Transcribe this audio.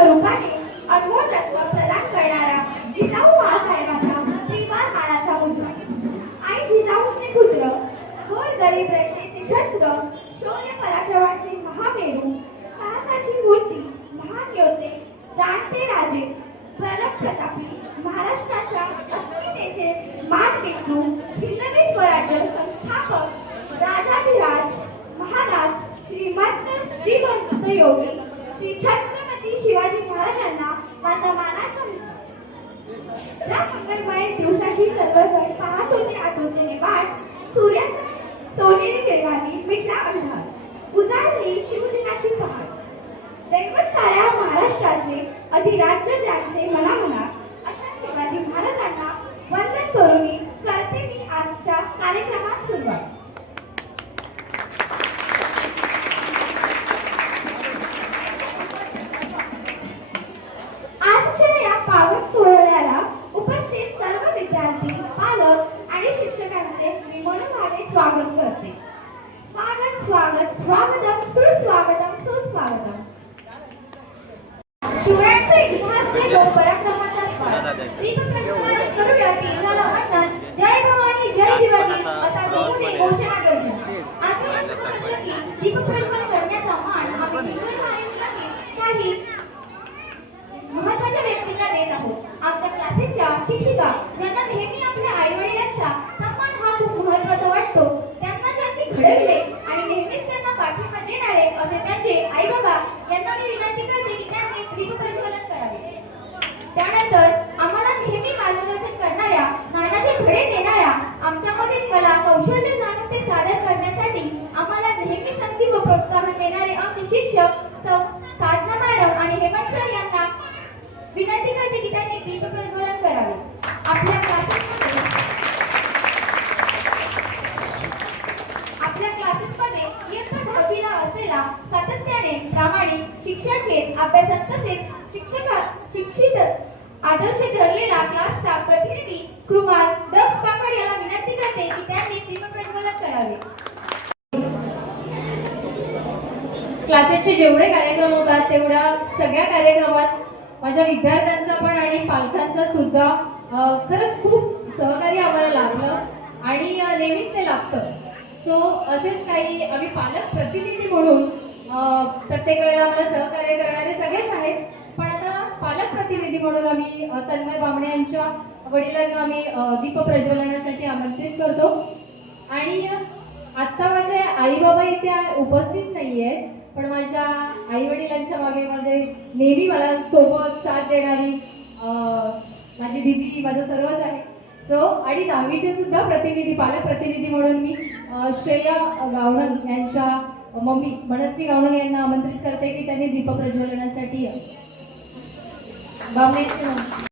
आपल्या रूपाने अनमोल रत्न प्रदान करणारा जिजाऊ बाळासाहेबांचा त्रिवार हाडाचा मुजरा. आई जिजाऊचे पुत्र, गोर गरीब रयतेचे छत्र, शौर्य पराक्रमाचे महामेरू, साहसाची मूर्ती, महान योद्धे, जाणते राजे, प्रलभ प्रतापी, महाराष्ट्राच्या अस्मितेचे मानबिंदू, हिंदवी स्वराज्य संस्थापक, राजाधिराज, महाराज, श्रीमंत श्रीमंत योगी, श्री छत्रपती शिवाजी महाराजांना माझा मानाचा ज्या मंगलमय दिवसाची सर्वजण पाहत होते आतुरतेने वाट, सूर्याच्या सोनेरी किरणांनी मिटला अंधार, उजाडली शिवदिनाची पहाट. दैवत साऱ्या महाराष्ट्राचे, अधिराज्य ज्यांचे मनामनात, अशा शिवाजी महाराजांना वंदन करून करते मी आजच्या कार्यक्रमात सुरुवात. आजच्या या पावन सोहळ्याला उपस्थित सर्व विद्यार्थी, पालक आणि शिक्षकांचे मी मनोभावे स्वागत करते. स्वागत स्वागत स्वागतम सुस्वागतम सुस्वागतम. शिवरायांचा इतिहास देतो पराक्रमाचा स्वाद. दीपप्रज्वलन करूया तीर्थाला वंदन. जय भवानी जय शिवाजी असा बहुमोदी घोषणा गर्जना. आजच्या वर्षासाठी दीपप्रज्वलन करण्याचा मान आम्ही हिंदवी महाराष्ट्रातील काही महत्त्वाच्या व्यक्तींना देत आहोत. आमच्या क्लासेसच्या शिक्षिका ज्यांना नेहमी आपल्या आई-वडिलांचा सन्मान हा खूप महत्त्वाचा वाटतो, त्यांना ज्यांनी घडविले आणि नेहमीच त्यांना पाठिंबा देणारे असे त्यांचे आई-बाबा यांना मी विनंती करते की त्यांनी दीपप्रज्वलन करावे. त्यानंतर आम्हाला नेहमी मार्गदर्शन करणाऱ्या, ज्ञानाचे धडे देणाऱ्या, आमच्यामधील कला कौशल्य जाणून ते सादर करण्यासाठी आम्हाला नेहमी संधी व प्रोत्साहन देणारे आमचे शिक्षक साधना मॅडम आणि हेमंत सर यांना विनंती करते की त्यांनी दीपप्रज्वलन करावे. आपल्या क्लासेसमध्ये इयत्ता 10वीला असलेला सातत्याने प्रामाणिक शिक्षण घेत अभ्यासात तसेच शिक्षित आदर्श धरलेला क्लासचा प्रतिनिधी कुमार दक्ष पाकड याला विनंती करते की त्यांनी दीपप्रज्वलन करावे. क्लासेसचे जेवढे कार्यक्रम होतात तेवढ्या सगळ्या कार्यक्रमात माझ्या विद्यार्थ्यांचा पण आणि पालकांचा सुद्धा खरंच खूप सहकार्य आम्हाला लाभलं आणि नेहमीच ते लाभतं. सो असेच काही आम्ही पालक प्रतिनिधी म्हणून प्रत्येक वेळेला आम्हाला सहकार्य करणारे सगळेच आहेत, पण आता पालक प्रतिनिधी म्हणून आम्ही तन्मय बामणे यांच्या वडिलांना आम्ही दीप प्रज्वलनासाठी आमंत्रित करतो. आणि आत्ता माझे आई बाबा इथे उपस्थित नाहीये, पण माझ्या आई वडिलांच्या मागे माझे नेहमी मला सोबत साथ देणारी माझी दीदी माझं सर्वच आहे. सो आणि 10वीचे सुद्धा प्रतिनिधी, पालक प्रतिनिधी म्हणून मी श्रेया गावणन यांच्या मम्मी मनस्वी गावणन यांना आमंत्रित करते की त्यांनी दीपप्रज्वलनासाठी बामणेंची